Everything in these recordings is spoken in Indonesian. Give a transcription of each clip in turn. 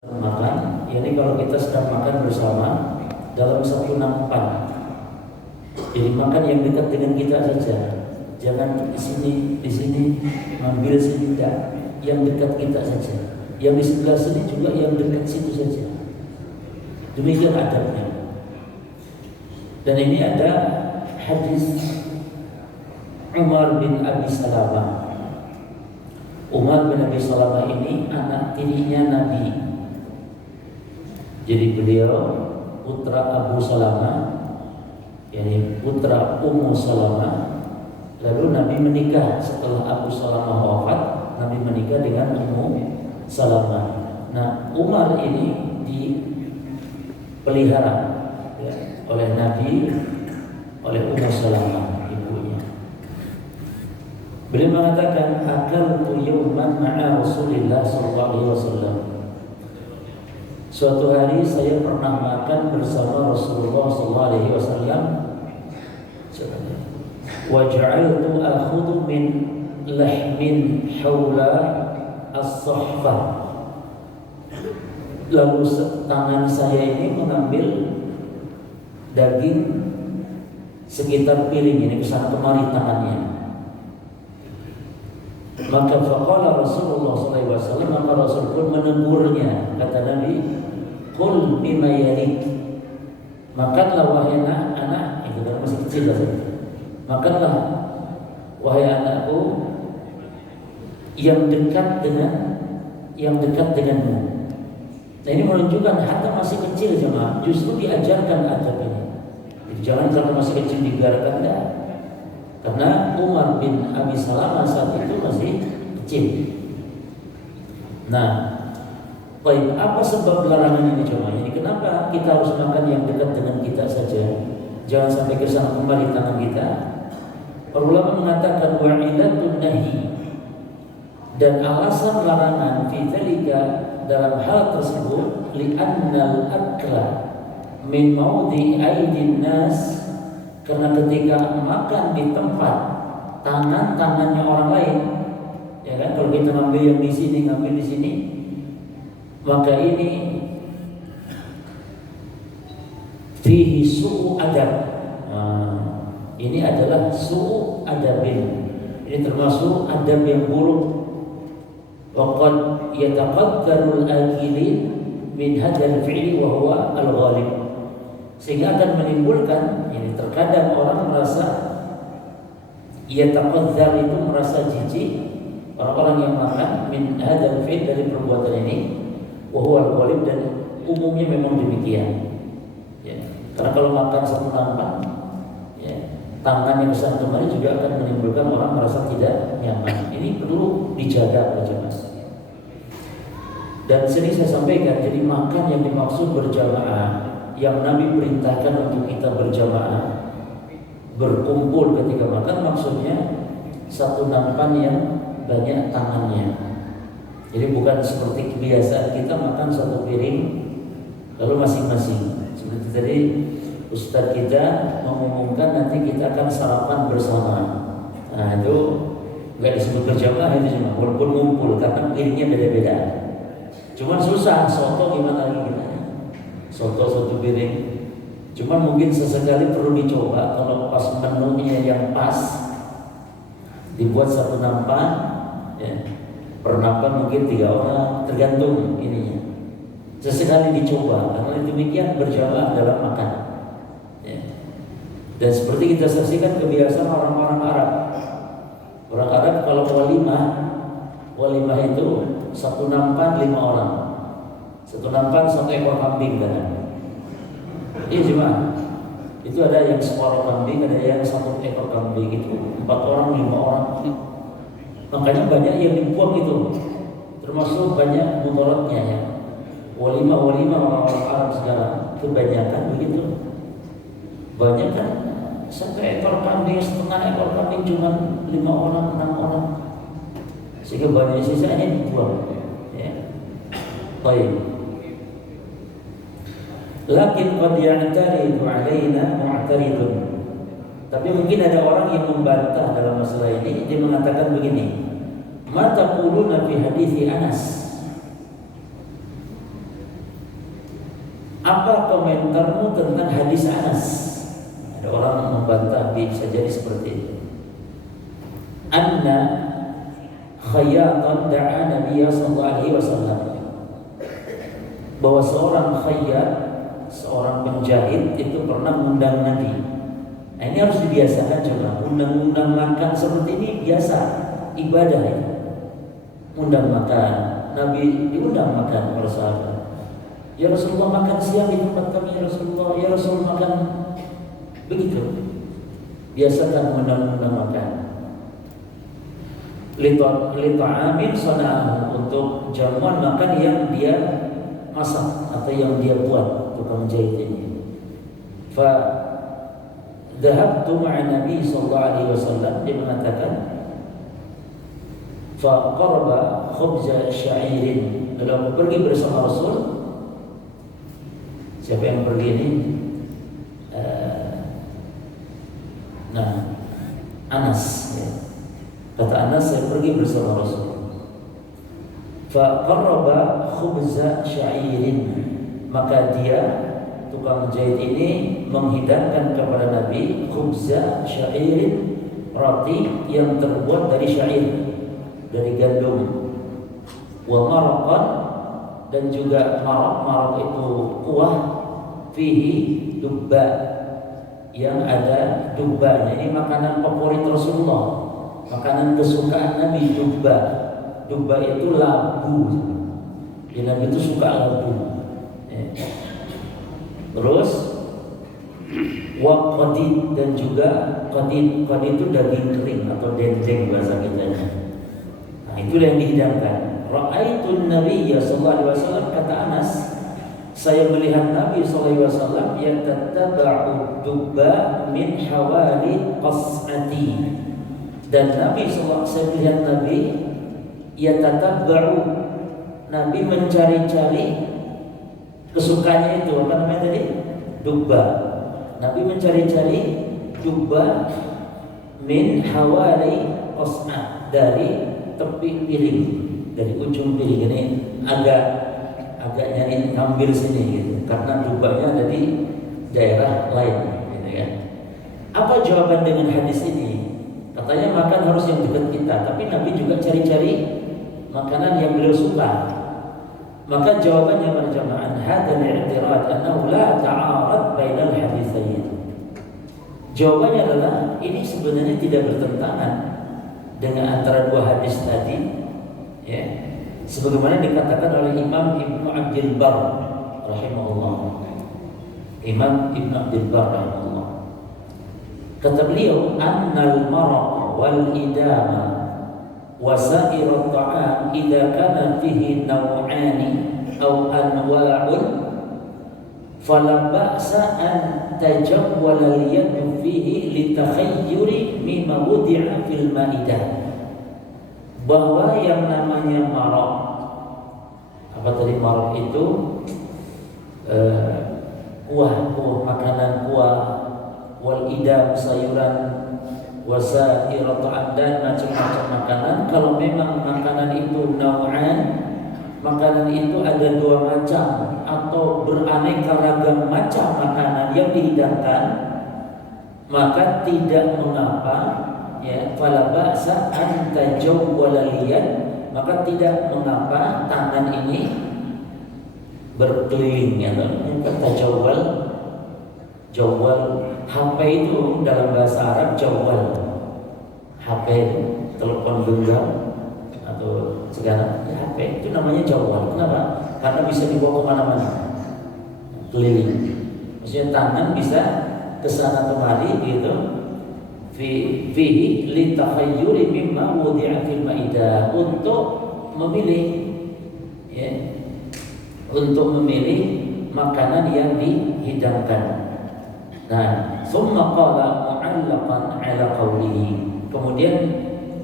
makan, yakni kalau kita sedang makan bersama dalam satu nampan. Jadi makan yang dekat dengan kita saja. Jangan di sini ngambil sini, tidak. Yang dekat kita saja. Yang di sebelah sini juga yang dekat situ saja. Demikian adabnya. Dan ini ada hadis Umar bin Abi Salamah. Umar bin Abi Salamah ini anak tirinya Nabi. Jadi beliau putra Abu Salamah, yakni putra Ummu Salamah. Lalu Nabi menikah setelah Abu Salamah wafat, Nabi menikah dengan Ummu Salamah. Nah, Umar ini dipelihara ya, oleh Nabi, oleh Ummu Salamah ibunya. Beliau mengatakan, akaltu yawman ma'a Rasulillah sallallahu alaihi wasallam. Suatu hari saya pernah makan bersama Rasulullah sallallahu alaihi wasallam. Wa ja'altu akhudhu min lahmin hawla as-sahfah. Lalu tangan saya ini mengambil daging sekitar piring ini, kesana kemari tangannya. Maka faqala Rasulullah sallallahu alaihi wasallam, maka Rasul pun menegurnya. Kata Nabi, qul bima yalik, makanlah wahai anak, itu kan masih kecil lah saya. Makanlah wahai anakku yang dekat denganmu. Nah, ini menunjukkan hatta masih kecil jemaah, justru diajarkan adab ini. Jadi jangan kalau masih kecil dibiarkan, enggak. Karena Umar bin Abi Salamah saat itu masih kecil. Nah, baik, apa sebab larangan ini cuma? Jadi kenapa kita harus makan yang dekat dengan kita saja? Jangan sampai kesana kembali tangan kita. Para ulama mengatakan wa'ilatun nahi, dan alasan larangan fi dzalika dalam hal tersebut li'annal akla min maudhi aidin nas, karena ketika makan di tempat tangannya orang lain, ya kan, kalau kita ngambil yang di sini, ngambil di sini, maka ini fihi su'u adab. Ini adalah su'u adabin. Ini termasuk adab yang buruk. Waqad yataqaddarul akilin min hadzal fi'li wa huwa al-ghalib. Sehingga akan menimbulkan, ini terkadang orang merasa yataqaddar itu merasa jijik, orang-orang yang makan min hadzal fi'l dari perbuatan ini. Wahual ghalib, dan umumnya memang demikian. Ya. Karena kalau makan satu nampan, ya, tangan yang kesana kemari juga akan menimbulkan orang merasa tidak nyaman. Ini perlu dijaga oleh jemaah. Dan sini saya sampaikan, jadi makan yang dimaksud berjamaah, yang Nabi perintahkan untuk kita berjamaah, berkumpul ketika makan, maksudnya satu nampan yang banyak tangannya. Jadi bukan seperti kebiasaan kita makan satu piring lalu masing-masing. Seperti tadi Ustadz kita mengumumkan nanti kita akan sarapan bersama. Nah, itu nggak disebut berjamaah, itu cuma walaupun ngumpul karena piringnya beda-beda. Cuman susah, soto gimana lagi kita? Soto satu piring. Cuman mungkin sesekali perlu dicoba kalau pas menunya yang pas, dibuat satu nampan, ya. Per nampan mungkin 3 orang, tergantung ininya. Sesekali dicoba, karena demikian berjamaah dalam makan. Ya. Dan seperti kita saksikan kebiasaan orang-orang Arab. Orang Arab kalau walimah itu satu nampan 5 orang. Satu nampan 1 ekor kambing kan. Iya cuma itu ada yang separuh kambing, ada yang 1 ekor kambing, itu 4 orang, 5 orang. Makanya banyak yang dibuang itu, termasuk banyak mudaratnya ya. Walimah orang-orang Arab sekarang kebanyakan begitu. Banyak kan, 1 ekor kambing, 1/2 ekor kambing cuma 5 orang, 6 orang. Sehingga banyak sisanya dibuang. Ya. Baik. Lakin qad ya'taridu 'alaina mu'taridun. Tapi mungkin ada orang yang membantah dalam masalah ini. Dia mengatakan begini, ma taquluna fi hadithi Anas? Apa komentarmu tentang hadis Anas? Ada orang membantah, bisa jadi seperti itu. Anna khayyatan da'a Nabiya sallallahu alaihi wasallam, bahwa seorang khayyat, seorang penjahit itu pernah mengundang Nabi. Nah, ini harus dibiasakan coba. Undang-undang makan seperti ini biasa, ibadah ya. Undang makan, Nabi diundang makan para sahabat. Ya Rasulullah, makan siang di tempat kami ya Rasulullah. Ya Rasulullah, makan. Begitu. Biasakan undang-undang makan. Lita'amin sana'ahu, untuk jamuan makan yang dia masak atau yang dia buat, tukang jahit ini. Fa dhahabtu ma'a Nabi sallallahu alaihi wasallam, dia mengatakan fa qaraba khubza sya'irin, lalu aku pergi bersama Rasul. Siapa yang pergi ini? Anas ya. Kata Anas, saya pergi bersama Rasul. Fa qaraba khubza sya'irin, maka dia tukang jahit ini menghidangkan kepada Nabi khubza sya'irin, roti yang terbuat dari syair, dari gandum. Wa maraqan, dan juga maraq itu kuah, fihi dubba, yang ada dubbanya. Ini makanan favorit Rasulullah, makanan kesukaan Nabi, dubba. Dubba itu labu. Jadi Nabi itu suka labu. Terus wa qadid, dan juga qadid. Qadid itu daging kering atau dendeng bahasa kita. Nah, itu yang dihidangkan. Ra'aitun Nabiyya sallallahu alaihi wasallam, kata Anas, saya melihat Nabi sallallahu alaihi wasallam yatattaba'u dubba min hawali qas'ati. Dan Nabi sallallahu, saya melihat Nabi yatatabba'u, Nabi mencari-cari kesukaannya itu, apa namanya tadi? Dubba. Nabi mencari-cari dubba min hawali qas'ah, dari tepi piring, dari ujung piring ini, agak nyari ngambil sini gitu, karena dubbanya ada di daerah lain gitu ya. Apa jawaban dengan hadis ini? Katanya makan harus yang dekat kita, tapi Nabi juga cari-cari makanan yang beliau suka. Maka jawabannya para jamaah, hadzal i'tirad annahu la ta'arud bainal haditsain. Jawabannya adalah ini sebenarnya tidak bertentangan dengan antara dua hadis tadi ya. Sebagaimana dikatakan oleh Imam Ibnu Abdul Bar rahimahullah. Imam Ibnu Abdul Bar rahimahullah, kata beliau, annal maraq wal idama wa sa'irut ta'am idza kana fihi naw'ani aw anwa'un fala ba'sa an tajawwala al-yad fihi litakhayyuri mimma wudi'a fil ma'idah. Bahwa yang namanya maraq, apa tadi maraq itu? Kuah, makanan kuah, wal idam, sayuran, wasairat dan macam-macam makanan. Kalau memang makanan itu naw'an, makanan itu ada dua macam atau beraneka ragam macam makanan yang dihidangkan, maka tidak mengapa ya, fala ba'sa an tajawwala liyad, maka tidak mengapa tangan ini berkeliling ya, bukan tajawwal. Jawwal, HP itu dalam bahasa Arab jawwal. HP itu telepon genggam atau segala ya, HP itu namanya jawwal. Kenapa? Karena bisa dibawa kemana-mana, keliling. Maksudnya tangan bisa kesana kemari gitu. Fihi litakhayyuri mimma wudi'a fil ma'idah, untuk memilih ya, untuk memilih makanan yang dihidangkan. Nah, summa qala mu'allaqan 'ala qawlihi, kemudian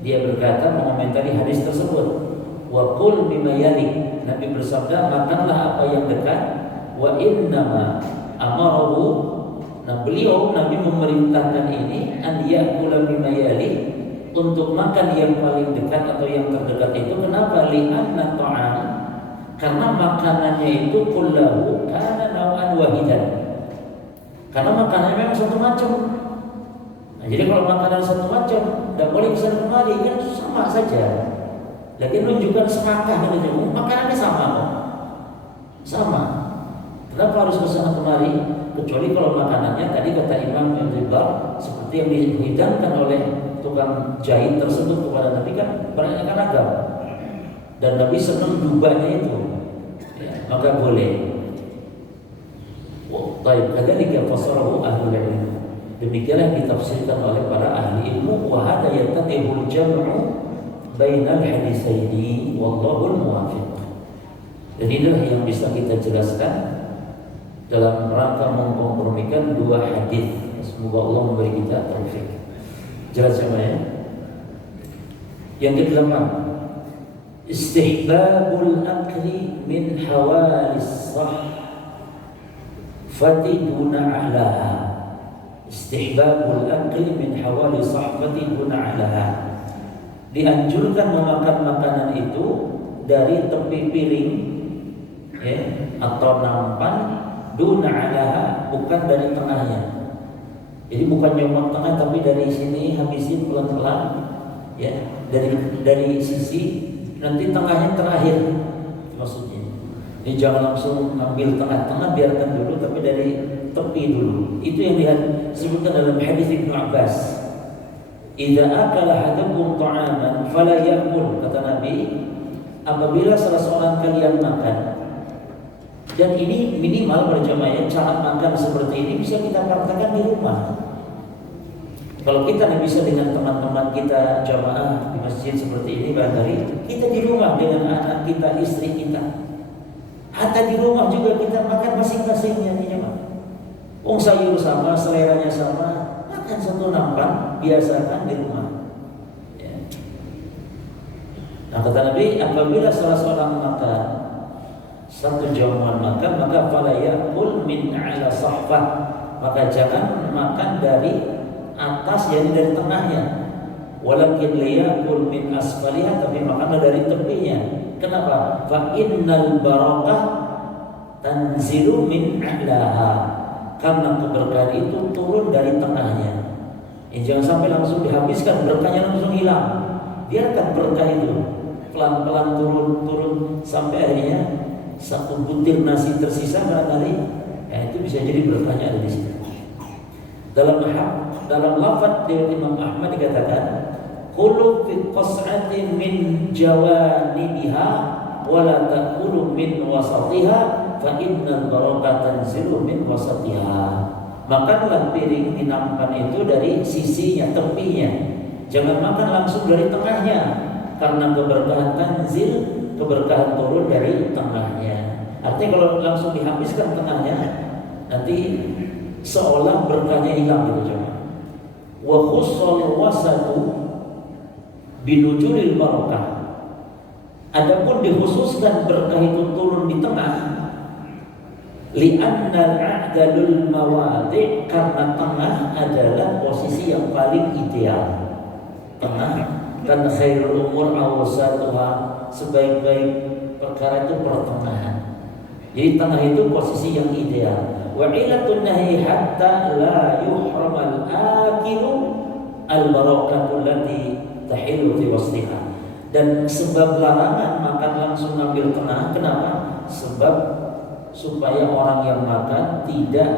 dia berkata mengomentari hadis tersebut, wa qul bima yali, Nabi bersabda, makanlah apa yang dekat, wa innama amarahu, nah beliau Nabi memerintahkan ini, an ya'kula bima yali, untuk makan yang paling dekat atau yang terdekat itu. Kenapa? Li'anna ta'am, karena makanannya itu kullahu kana nau'an wahidan. Karena makanannya memang satu macam. Nah, jadi kalau makanan satu macam, tidak boleh kesana kemari, kan sama saja. Lagi menunjukkan serakah kan itu, makanannya sama kok, sama. Kenapa harus kesana kemari? Kecuali kalau makanannya tadi kata Imam Ibn Bar seperti yang dihidangkan oleh tukang jahit tersebut kepada Nabi kan beraneka ragam. Dan Nabi senang dubanya itu, ya, maka boleh. Baik, kadzalika fasarahu ahlul ilm. Demikianlah ditafsirkan oleh para ahli ilmu. Wa hada yataqihul jam'u bainal haditsaini wallahu muwaffiq. Dan inilah yang bisa kita jelaskan dalam rangka mengkompromikan dua hadis. Semoga Allah memberi kita taufik. Jelas semuanya. Yang kedelapan, istihbabul akli min hawalis sahfati duna a'laha. Istihbabul akli min hawalis sahfati duna a'laha. Dianjurkan memakan makanan itu dari tepi piring, ya, atau nampan, duna a'laha, bukan dari tengahnya. Jadi bukan nyomot tengah, tapi dari sini habisin pelan-pelan, ya, dari sisi, nanti tengahnya terakhir maksudnya. Jadi jangan langsung ambil tengah-tengah, biarkan dulu, tapi dari tepi dulu. Itu yang disebutkan dalam hadis Ibnu Abbas. Idza akala ahadukum ta'aman fala ya'kul, kata Nabi, apabila salah seorang kalian makan, dan ini minimal berjamaah, cara makan seperti ini bisa kita praktekkan di rumah. Kalau kita tidak bisa dengan teman-teman kita jamaah di masjid seperti ini barangkali, kita di rumah dengan anak kita, istri kita. Hatta di rumah juga kita makan masing-masingnya nih jamaah. Sayur sama, seleranya sama, makan satu nampan, biasakan di rumah. Ya. Nah kata Nabi, apabila salah seorang makan satu jamuan makan, maka fala ya'kul min 'ala sahfah, maka jangan makan dari atas, jadi dari tengahnya. Walakin liyakul min asfaliha, tapi makanlah dari tepinya. Kenapa? Fa innal barakah tanzilu min 'alaha, karena keberkahan itu turun dari tengahnya. Jangan sampai langsung dihabiskan, berkahnya langsung hilang. Biarkan berkah itu pelan-pelan turun sampai akhirnya satu butir nasi tersisa barangkali, itu bisa jadi berkahnya ada di situ. Dalam lafaz dari Imam Ahmad dikatakan, kulu fi qas'atin min jawanibiha wa la ta'kulu min wasatiha fa innal barakata tanzilu min wasatiha. Makanlah piring di nampan itu dari sisinya, tepinya. Jangan makan langsung dari tengahnya, karena keberkahan tanzil, keberkahan turun dari tengahnya. Artinya kalau langsung dihabiskan tengahnya, nanti seolah berkahnya hilang gitu coba. Wa khussal wasatu binujulil barakah. Adapun dikhususkan berkah itu turun di tengah, li'anna al-a'dalul mawadi', karena tengah adalah posisi yang paling ideal. Tengah kan khairul umur awsatuha, sebaik-baik perkara itu pertengahan. Jadi tengah itu posisi yang ideal. Wa ilatun nahi hatta la yuhramal akilu al-barakatu allati tahilu fi wasliha. Dan sebab larangan makan langsung ambil tengah, kenapa? Sebab supaya orang yang makan tidak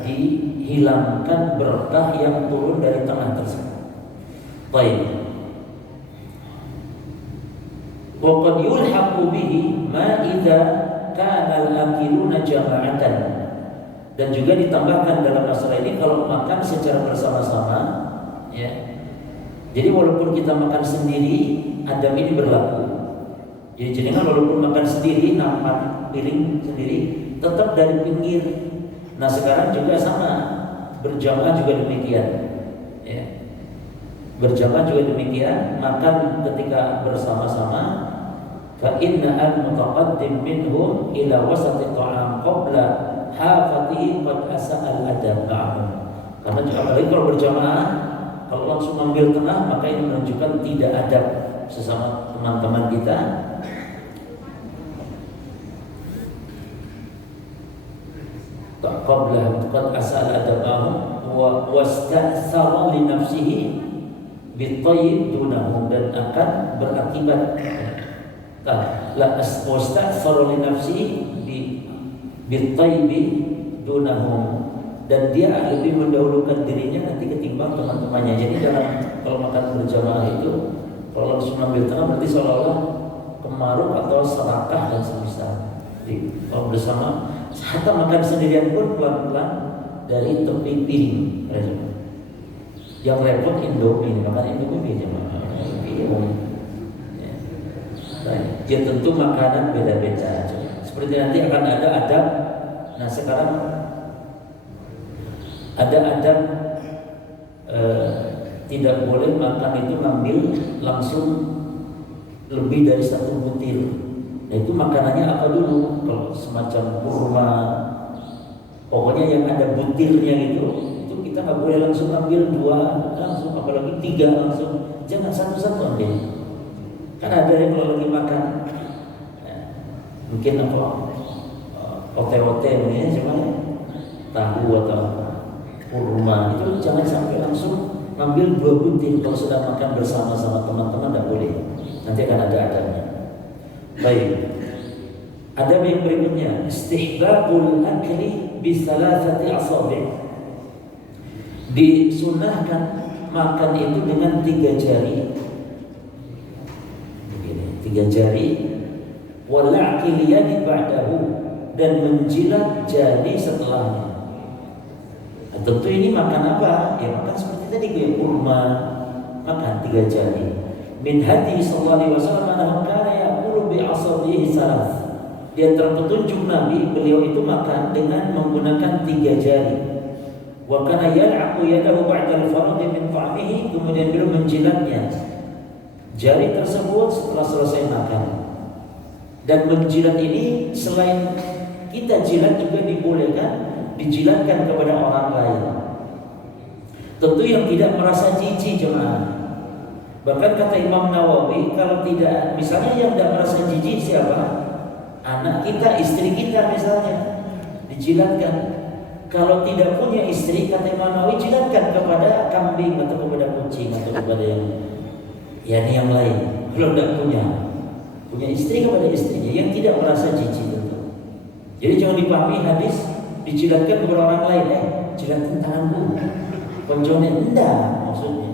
dihilangkan berkah yang turun dari tengah tersebut. Baik. Wa qad yulhaqu bihi ma idza kana al-akiluna jama'atan. Dan juga ditambahkan dalam masalah ini kalau makan secara bersama-sama, ya. Jadi walaupun kita makan sendiri, adab ini berlaku. Jadi jenengan walaupun makan sendiri, nampak piring sendiri, tetap dari pinggir. Nah sekarang juga sama, berjamaah juga demikian, ya. Berjamaah juga demikian, makan ketika bersama-sama. Fa inna al-mutaqaddim minhum ila wasati ta'am qabla hafatihi qad asa'al adab ma'hum. Karena apalagi kalau berjamaah, kalau langsung ambil tengah, maka ini menunjukkan tidak adab sesama teman-teman kita. qabla qad asala adabahum wa wasta'sara li nafsihi bitayyib dunahum, dan akan berakibat la wasta'sara li nafsihi bitayyib dunahum, dan dia lebih mendahulukan dirinya nanti ketimbang teman-temannya. Jadi dalam kalau makan berjamaah itu kalau langsung ambil tengah berarti seolah-olah kemaruk atau serakah dan semisal. Jadi kalau bersama, hatta makan sendirian pun pelan-pelan dari tepi piring. Yang repot Indomie, makan Indomie aja makan. Ya tentu makanan beda-beda. Seperti nanti akan ada adab. Nah sekarang ada adab tidak boleh makan itu ngambil langsung lebih dari satu butir. Nah itu makanannya apa dulu? Kalau semacam kurma, pokoknya yang ada butirnya itu kita nggak boleh langsung ambil 2 langsung, apalagi 3 langsung. Jangan satu-satu ambil. Kan ada yang kalau lagi makan, mungkin apa ote-ote ini cuma tahu atau kurma itu jangan sampai langsung ngambil 2 butir. Kalau sudah makan bersama-sama teman-teman tidak boleh. Nanti akan ada adabnya. Baik. Adab yang berikutnya, istihbabul akli bi thalathati asabi'. Disunahkan makan itu dengan 3 jari. Begini, 3 jari. Wal aqli yadi ba'dahu, dan menjilat jari setelahnya. Nah, tentu ini makan apa? Ya makan seperti tadi kayak kurma, makan 3 jari. Min hadi sallallahu alaihi wasallam annahu kana ya'kulu bi asabihi salas. Dia terpetunjuk Nabi, beliau itu makan dengan menggunakan 3 jari. Wa kana yal'aqu yadahu ba'da al-faraghi min ta'amihi, kemudian beliau menjilatnya jari tersebut setelah selesai makan. Dan menjilat ini selain kita jilat juga dibolehkan dijilatkan kepada orang lain. Tentu yang tidak merasa jijik jemaah. Bahkan kata Imam Nawawi, kalau tidak, misalnya yang tidak merasa jijik siapa? Anak kita, istri kita misalnya, dijilatkan. Kalau tidak punya istri, kata Imam Nawawi, jilatkan kepada kambing atau kepada kucing atau kepada yang lain. Kalau tidak punya istri, kepada istrinya yang tidak merasa jijik tentu. Jadi jangan dipahami hadis dijilatkan kepada orang lain, jilatkan tanganku, ponconnya, enggak maksudnya.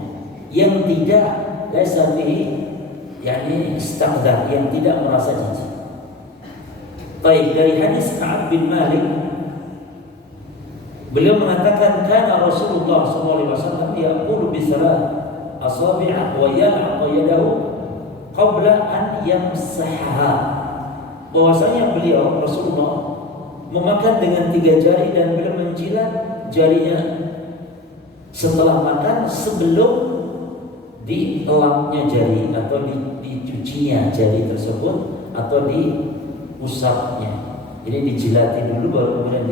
Yang tidak laisa bihi yakni istaqdar, yang tidak merasa jijik. Baik, dari hadis Ka'ab bin Malik, beliau mengatakan kana Rasulullah sallallahu alaihi wasallam yaqulu bi salat asabi'a wa yal'aqu yadahu qabla an yamsahaha. Bahwasanya beliau Rasulullah memakan dengan 3 jari dan beliau menjilat jarinya setelah makan sebelum dielapnya jari atau dicucinya jari tersebut atau diusapnya. Jadi dijilati dulu baru kemudian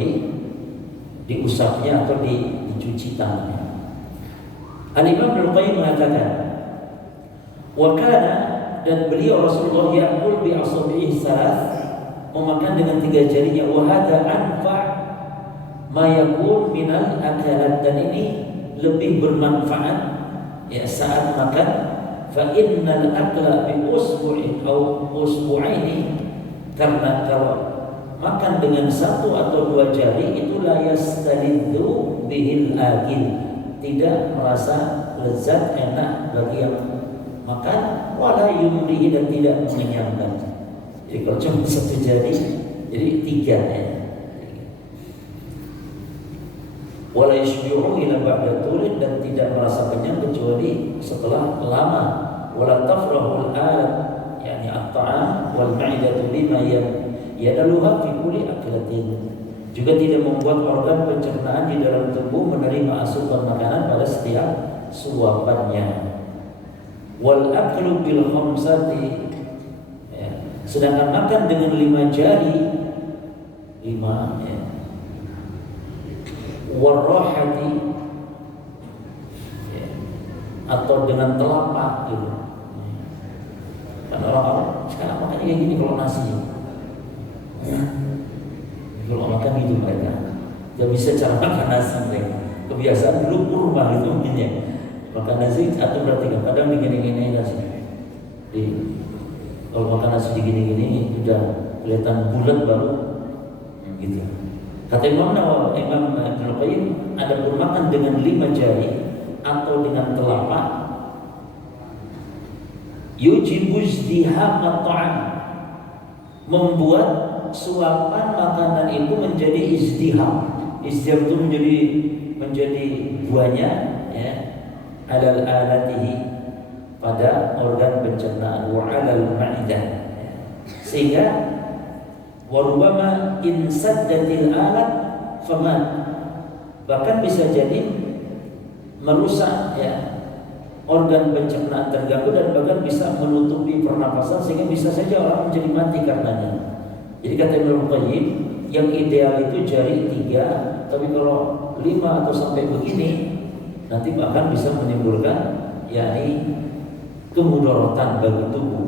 diusapnya atau dicuci tangannya. Al-Imam Ibnu Qayyim mengatakan, wa kana, dan beliau Rasulullah ya'kul bi asabihi salas, memakan dengan 3 jarinya. Wa hadza anfa' ma yakun minal akalat, dan ini lebih bermanfaat ya saat makan. Fa innal akla bi usbu'in aw usbu'aini, karena kalau makan dengan 1 atau 2 jari itu la yastalidu bihil akil, tidak merasa lezat enak bagi yang makan, wala yumrihi, dan tidak mengenyangkan. Jadi kalau cuma 1 jari, jadi 3 ya. Wala yashbi'u ila ba'da tulid, dan tidak merasa kenyang kecuali setelah lama. Wala tafrahul alat yakni at-ta'am wal ma'idatu lima yadaluha fi kulli aklatin. Juga tidak membuat organ pencernaan di dalam tubuh menerima asupan makanan pada setiap suapannya. Wal aklu bil khamsati, sedangkan makan dengan 5 jari, 5 ya. Warahati ya, atau dengan telapak gitu. Kan orang-orang sekarang makan kayak gini kalau nasi. Ya. Kalau makan gitu mereka. Gak bisa cara makan nasi mereka. Kebiasaan dulu kurma itu mungkin ya. Makan nasi atau berarti kadang digini-gini nasi. Kalau makan nasi digini-gini udah kelihatan bulat baru gitu. Kata Imam Nawawi, Imam Al-Qayyim, ada pun makan dengan 5 jari atau dengan telapak yujibu izdiham at-ta'am, membuat suapan makanan itu menjadi izdiham. Izdiham itu menjadi buahnya ya, alal alatihi, pada organ pencernaan, wa alal ma'idah, sehingga warubama insaddatil alat faman, bahkan bisa jadi merusak ya organ pencernaan terganggu dan bahkan bisa menutupi pernapasan sehingga bisa saja orang menjadi mati karenanya. Jadi kata Ibnu Qayyim, yang ideal itu jari 3, tapi kalau 5 atau sampai begini nanti bahkan bisa menimbulkan yakni kemudaratan bagi tubuh.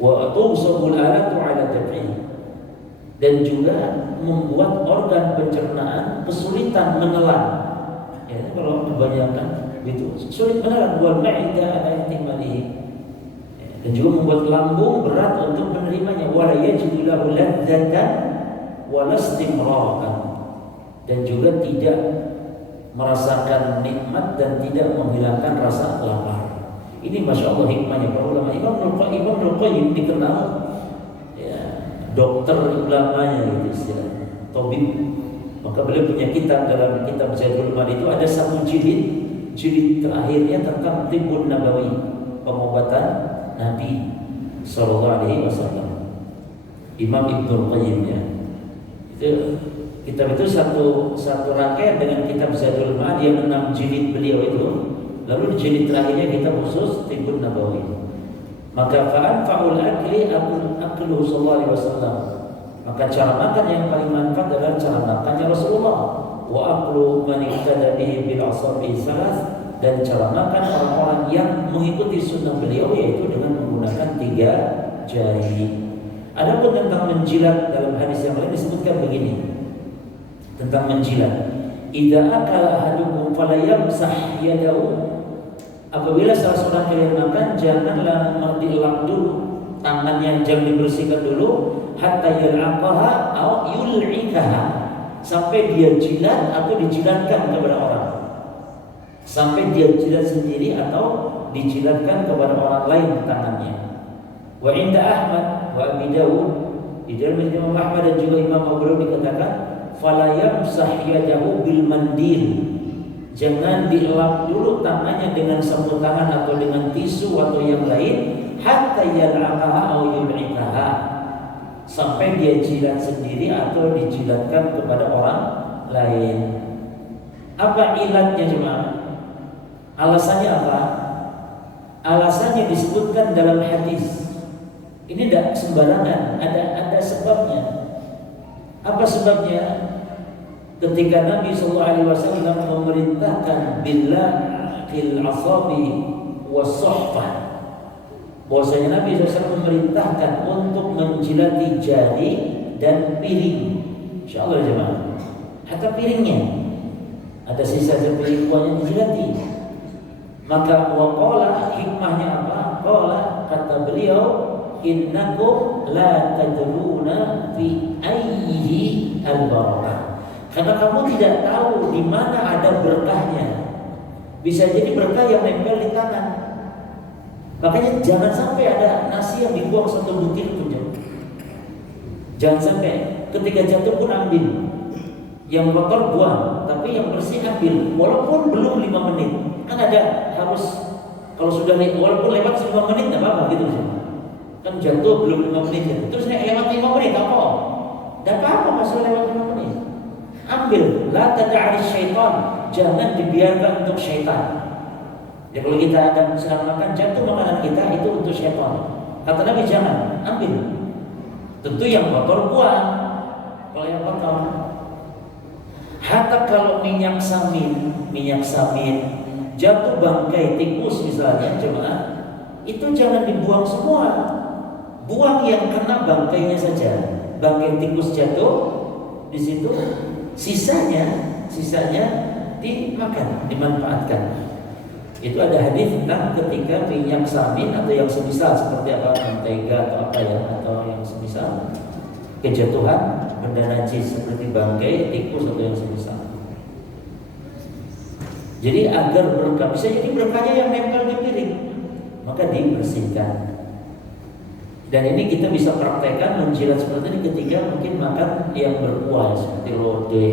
Wa tusabul alatu ala tab'i, dan juga membuat organ pencernaan kesulitan menelan. Ya, kalau kebanyakan itu sulit menelan, wal ma'ida ala ihtimalihi, dan juga membuat lambung berat untuk menerimanya. Wala yajidu lahu ladzatan wala istimraran, dan juga tidak merasakan nikmat dan tidak menghilangkan rasa lapar. Ini masya Allah hikmahnya para ulama. Imam Al-Qayyim dikenal ya, dokter ulamanya gitu istilahnya, tabib. Maka beliau punya kitab, dalam kitab Zadul Ma'ad itu ada 1 jilid terakhirnya tentang Tibbun Nabawi, pengobatan Nabi sallallahu alaihi wasallam. Imam Ibnu Qayyim ya. Itu kitab itu satu rangkaian dengan kitab Zadul Ma'ad yang 6 jilid beliau itu. Lalu di jilid terakhirnya kita khusus Tibbun Nabawi. Maka fa'anfa'ul akli akluhu sallallahu alaihi wasallam. Maka cara makan yang paling manfaat adalah cara makannya Rasulullah. Wa aklu man ihtada bihi bil asabi salas, dan cara makan orang-orang yang mengikuti sunnah beliau yaitu dengan menggunakan 3 jari. Adapun tentang menjilat, dalam hadis yang lain disebutkan begini tentang menjilat. Idza akala ahadukum fala yamsah yadahu, apabila salah seorang kalian makan, janganlah dielap dulu tangannya, jangan dibersihkan dulu, hatta yal'aqaha au yul'ikaha, sampai dia jilat atau dijilatkan kepada orang, sampai dia jilat sendiri atau dijilatkan kepada orang lain tangannya. Wa inda Ahmad wa Abi Dawud, di dalam Imam Ahmad dan juga Imam Abu Dawud dikatakan fala yamsah yadahu bil mandil, jangan dielap dulu tangannya dengan sapu tangan atau dengan tisu atau yang lain, hatta yal'aqaha aw yul'ikaha, sampai dia jilat sendiri atau dijilatkan kepada orang lain. Apa ilatnya jemaah? Alasannya apa? Alasannya disebutkan dalam hadis. Ini tidak sembarangan, ada sebabnya. Apa sebabnya? Ketika Nabi SAW memerintahkan billah fil asabi was-suhfah, bahwasanya Nabi SAW memerintahkan untuk menjilati jari dan piring. Insyaallah jemaah, hatta piringnya ada sisa piring kuahnya dijilati. Maka waqala, hikmahnya apa? Qala, kata beliau, innakum la tadruna fi ayyi al-barakah, karena kamu tidak tahu di mana ada berkahnya. Bisa jadi berkah yang nempel di tangan. Makanya jangan sampai ada nasi yang dibuang 1 butir pun. Jangan sampai, ketika jatuh pun ambil. Yang kotor buang, tapi yang bersih ambil. Walaupun belum 5 menit. Kan ada harus, kalau sudah walaupun lewat 5 menit enggak apa-apa gitu. Kan jatuh belum 5 menit. Terus lewat 5 menit apa? Enggak apa-apa masih lewat 5 menit. Ambil, la tad'al syaitan, jangan dibiarkan untuk syaitan. Ya kalau kita ada sedang makan, jatuh makanan kita itu untuk syaitan. Kata Nabi jangan, ambil. Tentu yang kotor buang. Kalau yang kotor, hatta kalau minyak samin jatuh bangkai tikus misalnya jemaah, itu jangan dibuang semua. Buang yang kena bangkainya saja. Bangkai tikus jatuh, di situ, sisanya dimakan, dimanfaatkan. Itu ada hadis tentang ketika minyak samin atau yang semisal seperti apa, mentega atau apa ya, atau yang semisal kejatuhan benda najis seperti bangkai, tikus atau yang semisal. Jadi agar berkah, bisa jadi berkahnya yang nempel di piring, maka dibersihkan. Dan ini kita bisa praktekkan menjilat seperti ini ketika mungkin makan yang berkuah seperti lode,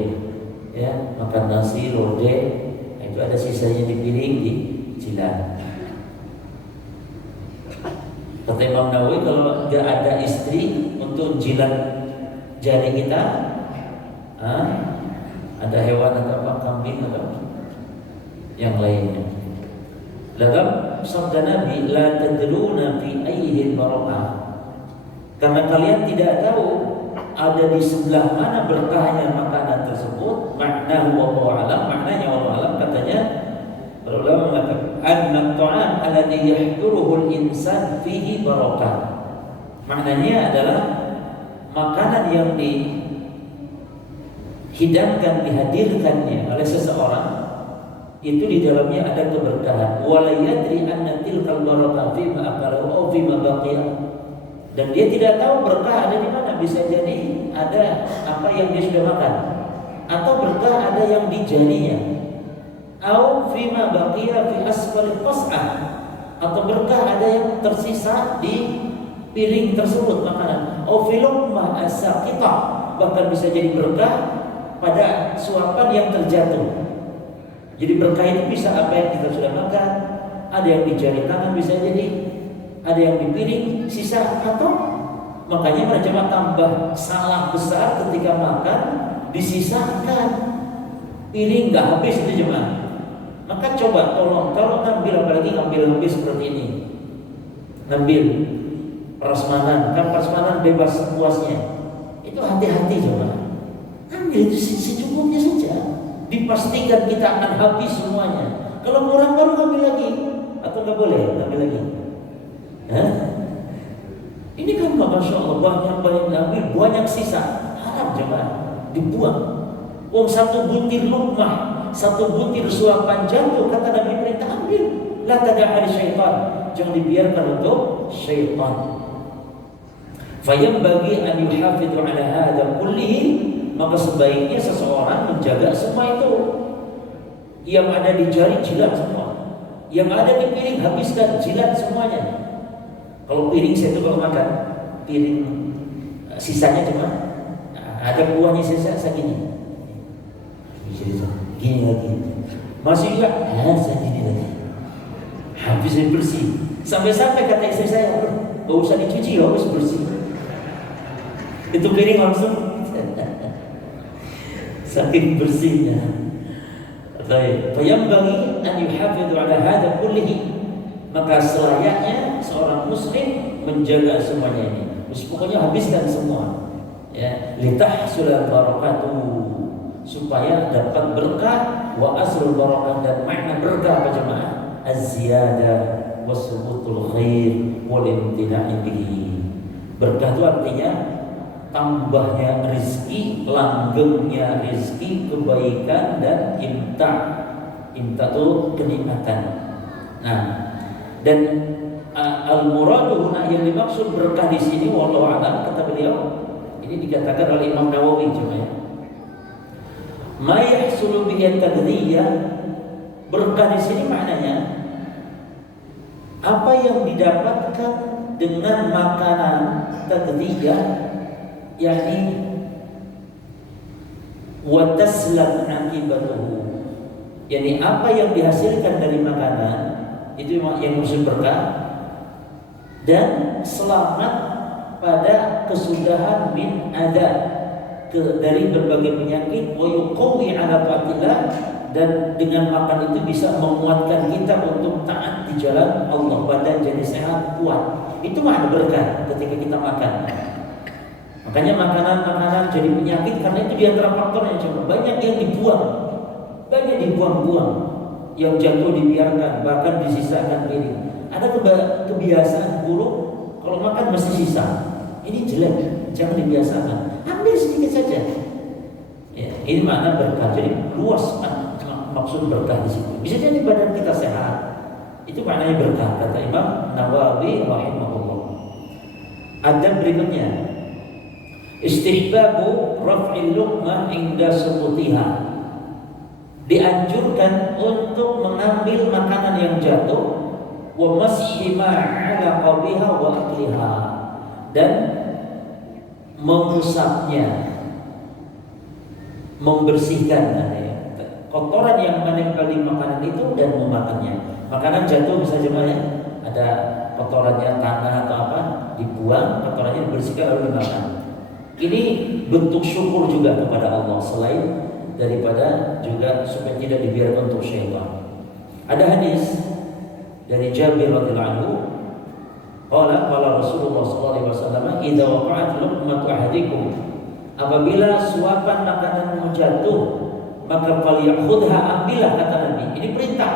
ya, makan nasi lode, nah itu ada sisanya di piring dijilat. Kata Imam Nawawi, kalau nggak ada istri untuk jilat jari kita, ada hewan atau apa, kambing atau yang lainnya. Dalam sabda Nabi, la tadruna fi ayyi barakah. Karena kalian tidak tahu ada di sebelah mana berkahnya makanan tersebut. Makna wallahu alam, maknanya wallahu alam, katanya para ulama mengatakan anna ta'am alladhi yahduruhu al-insan fihi barakah. Maknanya adalah makanan yang dihidangkan, dihadirkannya oleh seseorang, itu di dalamnya ada keberkahan. Wala yadri anna tilkal barakah fi ma akalahu aw fi ma baqiya. Dan dia tidak tahu berkah ada di mana. Bisa jadi ada apa yang dia sudah makan, atau berkah ada yang di jarinya, au fi ma baqiya fi asfal qas'ah, atau berkah ada yang tersisa di piring tersebut makanan, au fi luqmah as-saqitah, bahkan bisa jadi berkah pada suapan yang terjatuh. Jadi berkah itu bisa apa yang kita sudah makan, ada yang di jari tangan, bisa jadi ada yang di piring sisa, atau makanya mereka tambah salah besar ketika makan disisakan piring nggak habis itu jemaah. Maka coba tolong kalau ngambil, apalagi ngambil habis seperti ini, ngambil prasmanan, kan prasmanan bebas puasnya, itu hati-hati jemaah. Ambil itu secukupnya saja, dipastikan kita akan habis semuanya. Kalau kurang baru ngambil lagi, atau nggak boleh ngambil lagi. Ini kan Masya Allah banyak ngambil, banyak sisa, haram jemaah, dibuang. Satu butir luqmah, satu butir suapan jatuh, kata Nabi perintah ambil. La tada'al syaitan, jangan dibiarkan untuk syaitan. Fayambagi an yuhafidhu ala hadha kullihi, maka sebaiknya seseorang menjaga semua itu. Yang ada di jari jilat semua, yang ada di piring habiskan, jilat semuanya. Kalau piring saya itu kalau makan piring sisanya cuma ada kuahnya sisa segini, gini lagi, masih juga segini lagi, habis bersih. Sampai-sampai kata istri saya, gak usah dicuci, harus bersih. Itu piring langsung saking bersihnya. Fayambaghi an yuhafidhu ala hadha kullihi, maka selayaknya seorang muslim menjaga semuanya ini. Pokoknya habiskan semua, ya, litahsul barakatuh, supaya dapat berkah. Wa asrul barakah, dan makna berkah apa jemaah? Az-ziyadah wa subutul khair wal imtina'i bihi. Berkah itu artinya tambahnya rezeki, langgengnya rezeki, kebaikan, dan imta itu kenikmatan. Nah, dan al-muradu huna, yang dimaksud berkah di sini wallahu a'lam, kata beliau, ini dikatakan oleh Imam Nawawi cuma ya. Ma yahsulu bihi taghdhiyah, berkah di sini maknanya apa yang didapatkan dengan makanan taghdhiyah, yakni wa taslam akibatuhu, yakni apa yang dihasilkan dari makanan itu yang maksud berkah, dan selamat pada kesudahan min ada, dari berbagai penyakit, wa yuqawwi ala taatillah, dan dengan makan itu bisa menguatkan kita untuk taat di jalan Allah, badan jadi sehat, kuat. Itu makna berkah ketika kita makan. Makanya makanan-makanan jadi penyakit karena itu diantara faktornya. Coba banyak yang dibuang, banyak dibuang-buang, yang jatuh dibiarkan, bahkan disisakan piring. Ada kebiasaan buruk, kalau makan mesti sisa. Ini jelek, jangan dibiasakan. Ambil sedikit saja, Ini makna berkah. Jadi luas maksud berkah di situ. Bisa jadi badan kita sehat. Itu maknanya berkah, kata Imam Nawawi rahimahullah. Ada berikutnya, istihbabu raf'il luqmah inda subutiha. Dianjurkan untuk mengambil makanan yang jatuh, wa masyi ma 'ala qabiha wa akliha, dan mengusapnya, membersihkan kotoran yang menempel di makanan itu dan memakannya. Makanan jatuh bisa jemaah, ada kotorannya, tanah atau apa, dibuang, kotorannya dibersihkan lalu dimakan. Ini bentuk syukur juga kepada Allah, selain daripada juga supaya tidak dibiarkan untuk syaitan. Ada hadis dari Jabir radhiyallahu anhu, qala Rasulullah sallallahu alaihi wasallam, "Idza waqa'at luqmatu ahadikum," apabila suapan makananmu jatuh, maka falyakhudha, ambillah, kata Nabi. Ini perintah.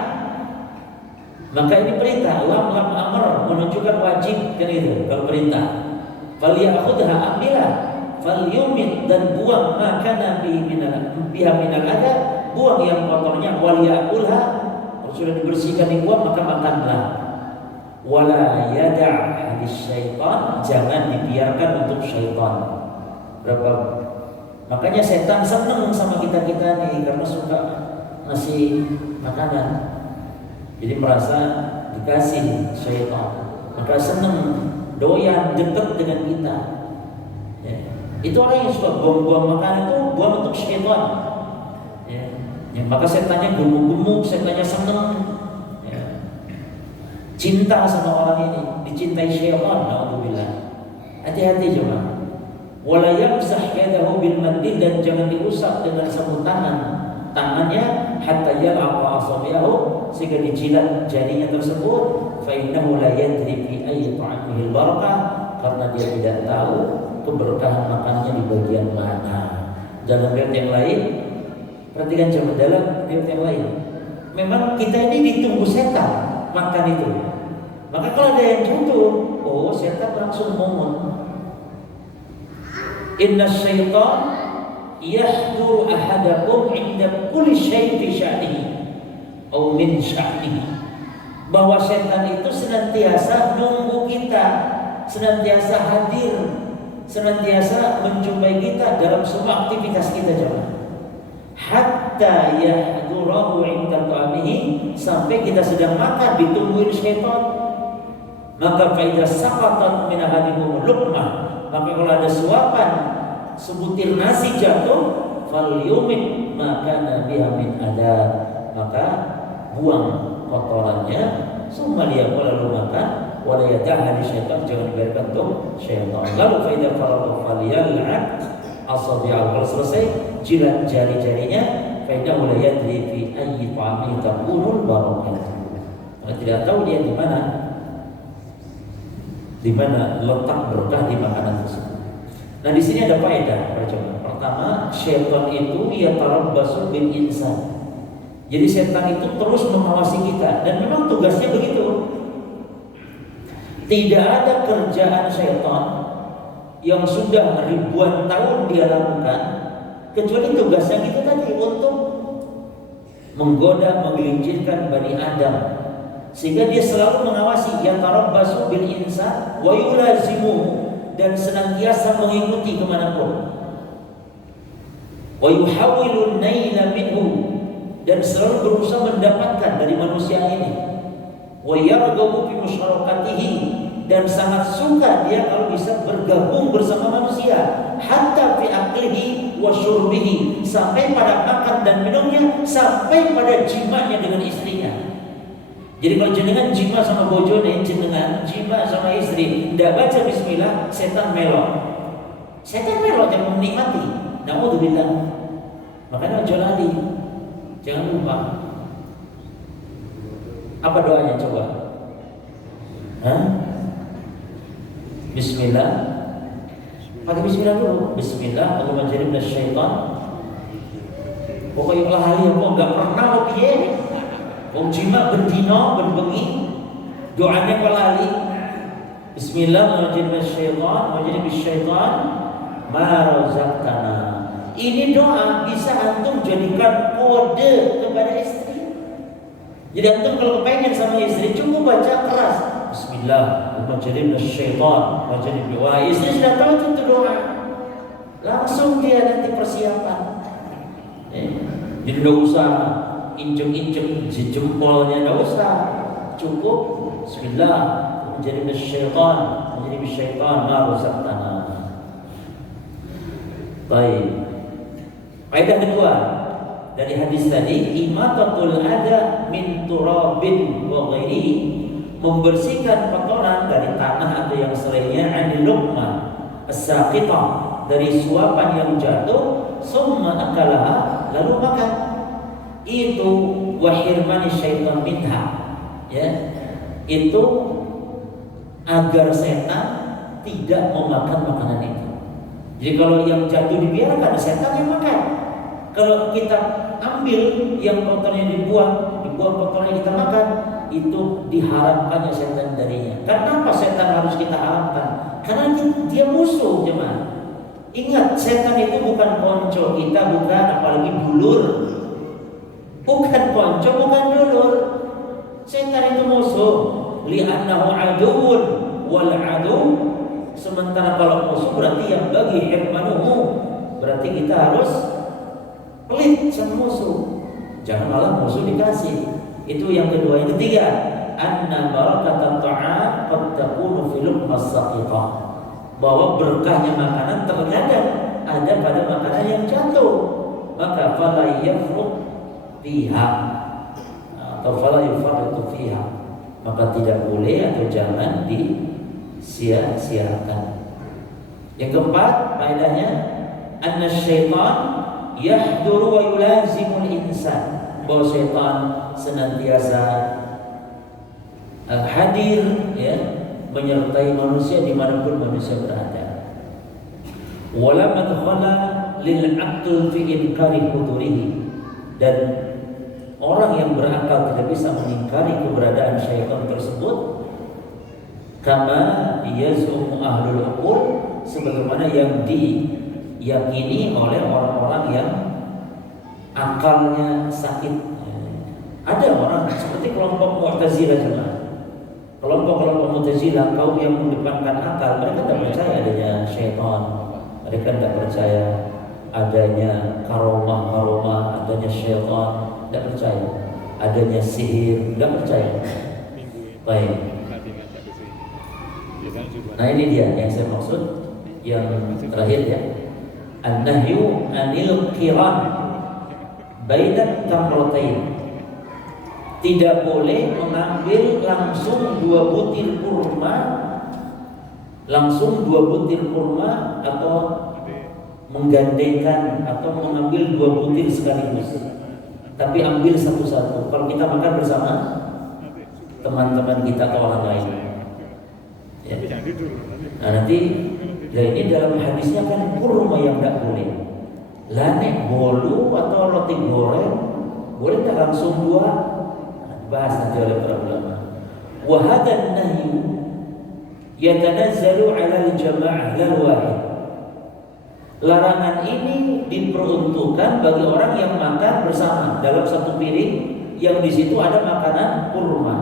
Maka ini perintah, lam amr, menunjukkan wajib, kan itu kalau perintah. Falyakhudha, ambillah, falyumit, dan buang maka nabi minal ada, buang yang kotornya, waliyakulha, kalau sudah dibersihkan dibuang maka makanlah. Wala yada' hadis syaitan, jangan dibiarkan untuk syaitan. Berapa? Makanya setan senang sama kita nih karena suka ngasih makanan. Jadi merasa dikasih syaitan, maka senang, doyan, dekat dengan kita. Ya. Itu orang yang suka buang-buang makanan itu buang untuk syaitan. Ya, maka setannya gemuk-gemuk, setannya senang. Ya. Cinta sama orang ini, dicintai syaitan. Alhamdulillah. Hati-hati jemaah. Wala yamsah yadahu bil mandil, dan jangan diusap dengan sabun tangannya hatta yal'a asabi'ahu, sehingga dijilat jarinya tersebut. Fa innahu la yadri fi ayyi ta'amihi al-barakah, karena dia tidak tahu keberkahan makannya di bagian mana. Dalam riwayat yang lain, perhatikan jemaah, dalam riwayat yang lain, memang kita ini ditunggu setan makan itu. Maka kalau ada yang jatuh, oh setan langsung ngomong, inna syaitan yahduru ahadakum inda kulli syai'in fi sya'nihi atau min sya'nihi, bahwa setan itu senantiasa nunggu kita, senantiasa hadir, senantiasa menjumpai kita dalam semua aktivitas kita jemaah. Hatta yahdurahu inda ta'amihi, sampai kita sedang makan ditungguin syaitan. Maka fa idza saqatat min ahadikum luqmah, maka kalau ada suapan sebutir nasi jatuh, falyumit maka nabiha min ada, maka buang kotorannya, summa liyakul, lalu makan, wala yada'a li syaitan, jangan dibiarkan untuk syaitan. Lalu fa idza faragha falyal'aq asabi'al, kalau selesai jilat jari-jarinya, fa innahu la yadri fi ayyi ta'amin takunul barakah, karena tidak tahu dia di mana letak berkah di makanan tersebut. Nah, di sini ada faedah percoba. Pertama, syaitan itu yatarabbasu bil insan. Jadi setan itu terus mengawasi kita, dan memang tugasnya begitu. Tidak ada kerjaan syaitan yang sudah ribuan tahun dia lakukan kecuali tugasnya kita tadi untuk menggoda, menggelincirkan Bani Adam, sehingga dia selalu mengawasi, yatarabbasu bil insan wa yulazimuhu, dan senantiasa mengikuti kemanapun, wa yuhawilun naila minhu, dan selalu berusaha mendapatkan dari manusia ini, wa yarghabu fi musyarakatihi, dan sangat suka dia kalau bisa bergabung bersama manusia, hatta fi aqlihi wa syurbihi, sampai pada makan dan minumnya, sampai pada jimanya dengan istrinya. Jadi kalau jenengan jima sama bojone, jenengan jima sama istri, tidak baca bismillah, setan melok. Setan melok, jangan menikmati. Naudzubillah. Makanya ojo lali. Jangan lupa. Apa doanya coba? Bismillah. Pakai bismillah dulu. Bismillah, Allahumma jannibna syaitan. Pokoknya lah hal yang enggak pernah piye. Jima bendino benbengi, doanya pelali. Bismillah, wajibna syaitan, wajib syaitan, ma razaqtana. Ini doa bisa antum jadikan kode kepada istri. Jadi antum kalau kepengen sama istri cukup baca keras Bismillah, Al-Majrim Syaitan, Majrim doa. Istri sudah tahu itu doa. Langsung dia nanti persiapan. Jadi tidak usah injek-injek jempolnya, tidak usah. Cukup Bismillah, Majrim Syaitan, Majrim Syaitan, ma razaqtana. Baik. Faedah kedua dari hadis tadi, imatatul adha min turabin wa ghairihi, membersihkan kotoran dari tanah atau yang selainnya, anil luqma as-saqitah, dari suapan yang jatuh, summa akalaha, lalu makan. Itu wahirmani syaitan minha, ya, itu agar setan tidak memakan makanan itu. Jadi kalau yang jatuh dibiarkan, setan yang makan. Kalau kita ambil yang kotornya dibuang kotornya kita makan, itu diharapkannya setan darinya. Kenapa setan harus kita harapkan? Karena dia musuh, jemaah. Ingat, setan itu bukan konco kita, bukan apalagi dulur. Bukan konco, bukan dulur. Setan itu musuh. Li'annahu aduun wal adu. Sementara kalau musuh berarti yang bagi hirmanuhu, berarti kita harus pelit sama musuh. Jangan malah musuh dikasih. Itu yang kedua. Yang ketiga, anna barakatan ta'am qad takunu fil luqmas-saqitah, bahwa berkahnya makanan terkadang ada pada makanan yang jatuh. Maka fala yafruq fiha atau fala yufaritu fiha, maka tidak boleh atau jangan disia-siakan. Yang keempat, faedahnya anna syaitan yahduru wa yulazimul insan, bahwa syaitan senantiasa hadir, ya, menyertai manusia dimanapun manusia berada. Wala madkhala lil aql fi inkari hudurihi, dan orang yang berakal tidak bisa mengingkari keberadaan syaitan tersebut. Kama yaz'umu ahlul uqul, sebagaimana yang diyakini oleh orang-orang yang akalnya sakit. Ada orang seperti kelompok Mu'tazilah, jemaah. Kelompok-kelompok Mu'tazilah, kaum yang mengedepankan akal, mereka tidak percaya adanya syaitan. Mereka tidak percaya adanya karomah, adanya syaitan, tidak percaya adanya sihir, tidak percaya. Baik. Nah, ini dia yang saya maksud, yang terakhir, ya. An-nahyu anil qiran bainan tamratain. Tidak boleh mengambil langsung dua butir kurma atau menggandengkan atau mengambil dua butir sekaligus, tapi ambil satu-satu. Kalau kita makan bersama teman-teman kita atau orang lain, ya. Nah, nanti ini dalam hadisnya kan kurma yang tidak boleh. Lanek bolu atau roti goreng boleh tak langsung dua? Bahas nanti oleh para ulama. Wa hadan nahyu yatanazzalu 'ala al-jama'ah la wahid. Larangan ini diperuntukkan bagi orang yang makan bersama dalam satu piring yang di situ ada makanan kurma.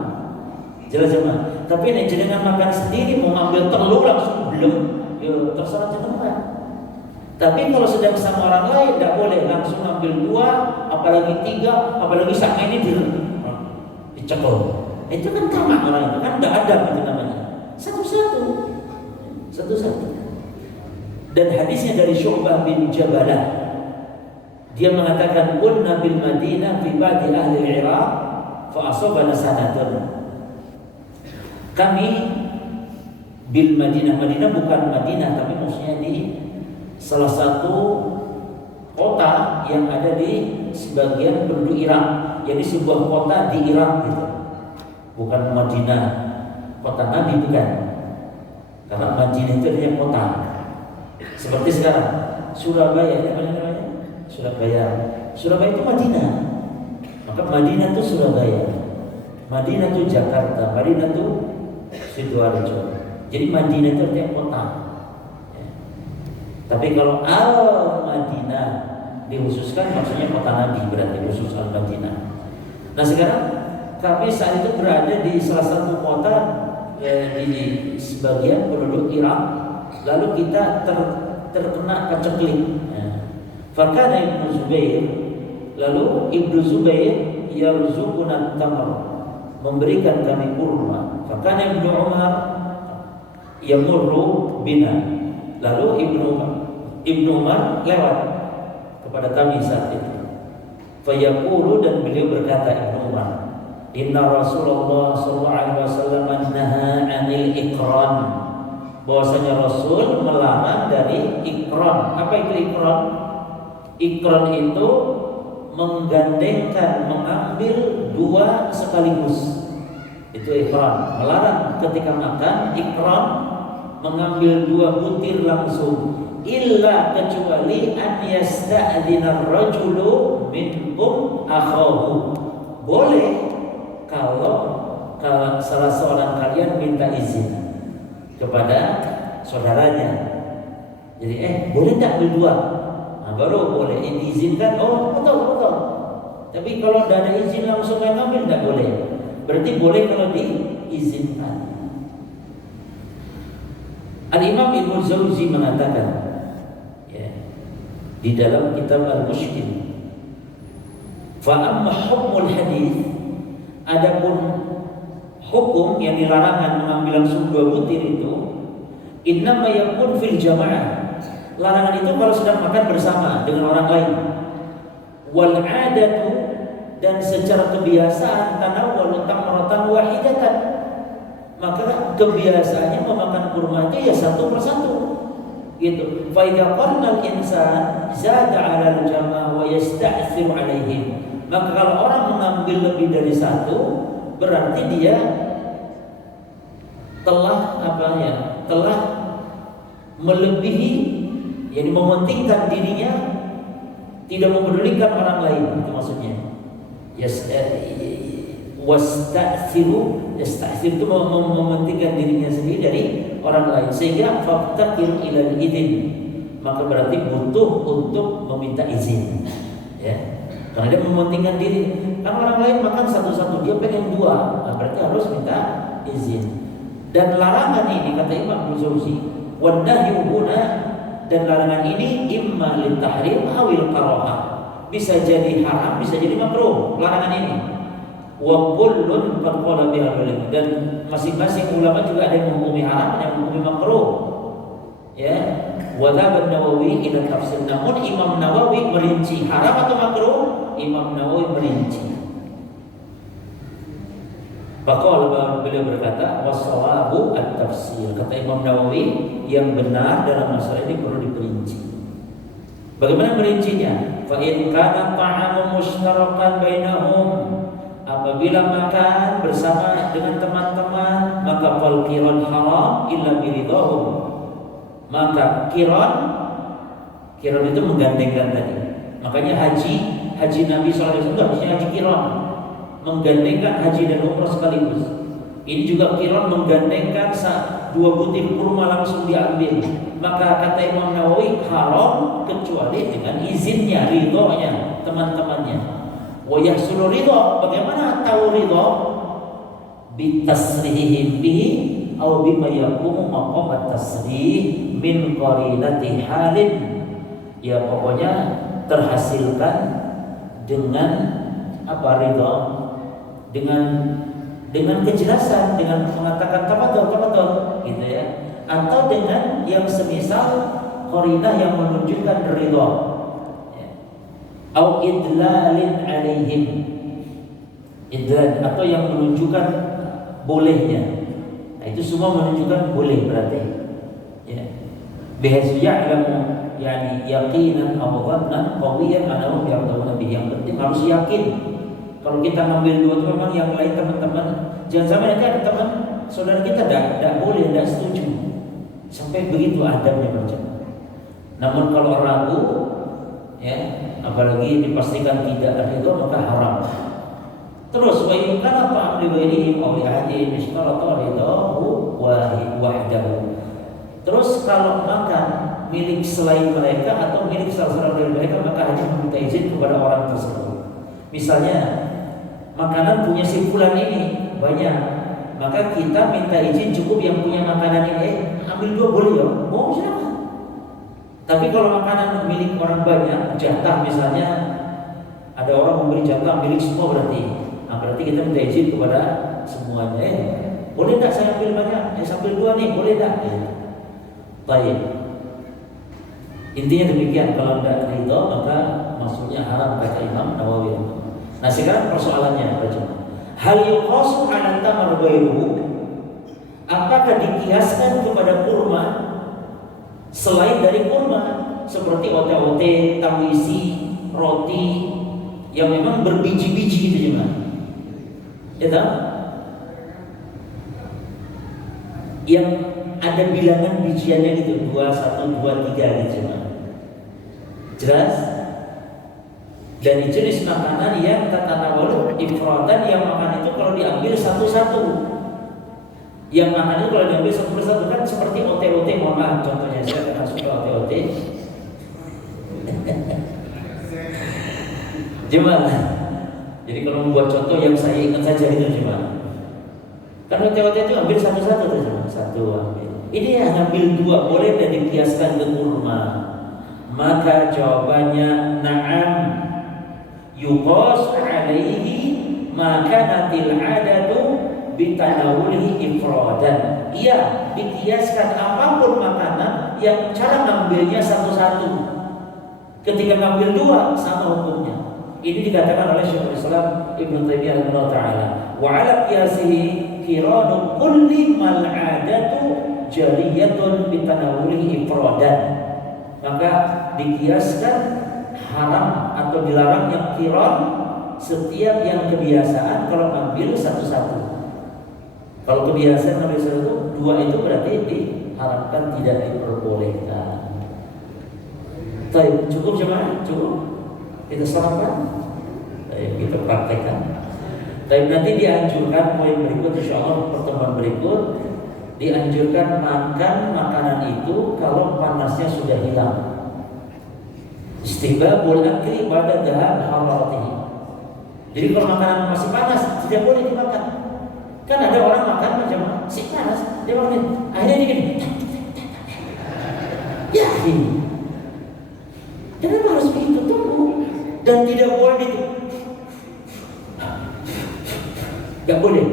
Jelas, jemaah. Tapi nek jenengan makan sendiri mau ngambil telur langsung belum, ya terserah jenengan. Tapi kalau sedang sama orang lain tidak boleh langsung ambil dua, apalagi tiga, apalagi sama ini dicekol. Itu kan tamak orang itu, kan tidak ada itu namanya. Satu-satu. Dan hadisnya dari Syu'bah bin Jabalah, dia mengatakan kunna bil Madinah fi ba'di ahli al-Iraq fa asabana sanatun. Kami bil Madinah bukan Madinah, tapi maksudnya di salah satu kota yang ada di sebagian penduduk Irak. Jadi sebuah kota di Irak gitu. Bukan Madinah, kota Nabi, bukan. Karena Madinah itu artinya kota. Seperti sekarang Surabaya, apa namanya? Surabaya itu Madinah. Maka Madinah itu Surabaya, Madinah itu Jakarta, Madinah itu Sidoarjo. Jadi Madinah itu artinya kota. Tapi kalau Al-Madinah dikhususkan maksudnya kota Nabi, berarti khusus Al-Madinah. Nah sekarang kami saat itu berada di salah satu kota di sebagian penduduk Irak, lalu kita terkena paceklik. Fakana Ibnu Zubair, lalu Ibnu Zubair yarzuquna tamr, memberikan kami kurma. Fakana Ibnu Umar yamurru bina, lalu Ibnu Umar lewat kepada kami saat itu. Fayaqulu, dan beliau berkata, Ibnu Umar, Inna Rasulullah sallallahu alaihi wasallam naha 'anil iqran, bahwasanya Rasul melarang dari iqran. Apa itu iqran? Iqran itu menggandengkan, mengambil dua sekaligus. Itu iqran, melarang ketika makan. Iqran mengambil dua butir langsung. Illa, kecuali an yasta'dina ar-rajulu minkum akhahu, boleh kalau salah seorang kalian minta izin kepada saudaranya. Jadi boleh tak berdua? Nah, baru boleh diizinkan. Oh betul. Tapi kalau tidak ada izin langsung ngambil tidak boleh. Berarti boleh kalau diizinkan. Al-Imam Ibnu Jauzi mengatakan di dalam kitab Al-Mushkil, fa amma hukmul hadis, adapun hukum yang dilarangan mengambil langsung dua butir itu, innama yakun fil jamaah, larangan itu kalau sedang makan bersama dengan orang lain. Wal adatu, dan secara kebiasaan, tanawwalu tamratan wahidatan, maka kebiasaannya memakan kurma itu ya satu persatu gitu. Fa idza qalla al-insan zada 'ala al-jama' wa yasta'thir 'alaihim, maka kalau orang mengambil lebih dari satu, berarti dia telah telah melebihi, yakni mementingkan dirinya, tidak memedulikan orang lain, itu maksudnya. Yasta'thir itu mementingkan dirinya sendiri dari orang lain, sehingga faqtakir ilal idin, maka berarti butuh untuk meminta izin, ya, karena dia mementingkan diri. Kan orang lain makan satu-satu, dia pengen dua, nah berarti harus minta izin. Dan larangan ini, kata Imam Jauzi, wan nahyu huna, dan larangan ini imma lil tahrim awil karahah, bisa jadi haram, bisa jadi makruh larangan ini. Wa kullun qad qala biha, dan masing-masing ulama juga ada yang menghukumi haram, ada yang menghukumi makruh. Ya, wa dzahaba Nawawi ila tafsir, namun Imam Nawawi merinci haram atau makruh, Imam Nawawi merinci. Faqala, beliau berkata, wassawabu at-tafsir, kata Imam Nawawi, yang benar dalam masalah ini perlu diperinci. Bagaimana merincinya? Fa in kana ta'amu mushtarakan bainahum, apabila makan bersama dengan teman-teman, maka fal qiran haram illa biridahum, maka qiran itu menggandengkan tadi. Makanya haji Nabi SAW harusnya haji qiran, menggandengkan haji dan umrah sekaligus. Ini juga qiran menggandengkan dua butir kurma langsung diambil. Maka kata Imam Nawawi haram kecuali dengan izinnya, ridhonya teman-temannya. Wa yahsulu ridha, bagaimana tahu ridha? Bitasrihihim bihi aw bima yaqumu maqam at-tasrih min qarinati halin, ya pokoknya terhasilkan dengan apa ridha, dengan kejelasan, dengan mengatakan tafadhol gitu ya, atau dengan yang semisal qarinah yang menunjukkan ridha, au idlalin alaihim, idlal atau yang menunjukkan bolehnya. Nah, itu semua menunjukkan boleh berarti, ya. Bihaisu ya'lamu, yani yaqinan aw dhannan qawiyan anahum yaqduna bihi, yang penting harus yakin. Kalau kita ngambil dua itu memang yang lain teman-teman, jangan sampai nanti ada teman saudara kita tidak boleh, tidak setuju, sampai begitu adabnya macam. Namun kalau ragu, ya, apalagi dipastikan tidak ridho, maka haram. Terus wa in kana ta'am li ghairihi aw li ahadin istarata ridahu wahdahu. Terus kalau makan milik selain mereka atau milik salah seorang dari mereka, maka hanya meminta izin kepada orang tersebut. Misalnya makanan punya si fulan ini banyak, maka kita minta izin cukup yang punya makanan ini, ambil 2 boleh ya? Oh silakan. Tapi kalau makanan milik orang banyak, jatah misalnya ada orang memberi jatah milik semua berarti kita minta izin kepada semuanya. Boleh tak saya ambil banyak? Saya ambil 2 nih, boleh tak? Baik. Intinya demikian. Kalau tidak ridho maka maksudnya haram, kata Imam Nawawi. Nah sekarang persoalannya baca. Hal yuqasu 'ala tamar ghairuhu? Apakah dikiaskan kepada kurma selain dari kurma, seperti ote-ote, tawisi, roti yang memang berbiji-biji gitu cuma? Ya tahu? Yang ada bilangan bijiannya gitu, 2, 1, 2, 3 gitu cuma. Jelas? Dari jenis makanan yang tatanawal ifradan, yang makan itu kalau diambil satu-satu. Yang makan itu kalau diambil satu-satu kan seperti ote-ote, mohon maaf contohnya, saya akan suka ote-ote. Gimana? Jadi kalau membuat contoh yang saya ingat saja itu gimana? Kan ote-ote itu ambil satu-satu tuh cuma. Satu ambil. Ini yang ambil 2 boleh dan dikiaskan ke kurma. Maka jawabannya na'am. Yuqas 'alaihi maka natil 'adatu bitanawulihi ifradan. Iya, dikiaskan apapun makanan yang cara ngambilnya satu-satu. Ketika ngambil 2 sama hukumnya. Ini dikatakan oleh Syekhul Islam Ibnu Taimiyah rahimahullah taala. Wa 'ala qiyasihi qiranu kulli mal 'adatu jariyatun bitanawulihi ifradan. Maka dikiaskan haram atau dilarang yang qiran setiap yang kebiasaan kalau ambil satu-satu. Kalau kebiasaan ambil satu, 2 itu berarti diharamkan, tidak diperbolehkan. Baik, cukup jemaah? Cukup? Kita sarapan? Baik, kita praktekkan. Baik, nanti dianjurkan poin berikut, insyaallah pertemuan berikut dianjurkan makan makanan itu kalau panasnya sudah hilang. Istibabul akli pada dhahab hararatihi. Jadi kalau makanan masih panas tidak boleh dimakan. Kan ada orang makan macam si panas, dia makan akhirnya dia gini. Ya ini. Kenapa harus begitu tuh? Dan tidak boleh itu. Gak boleh.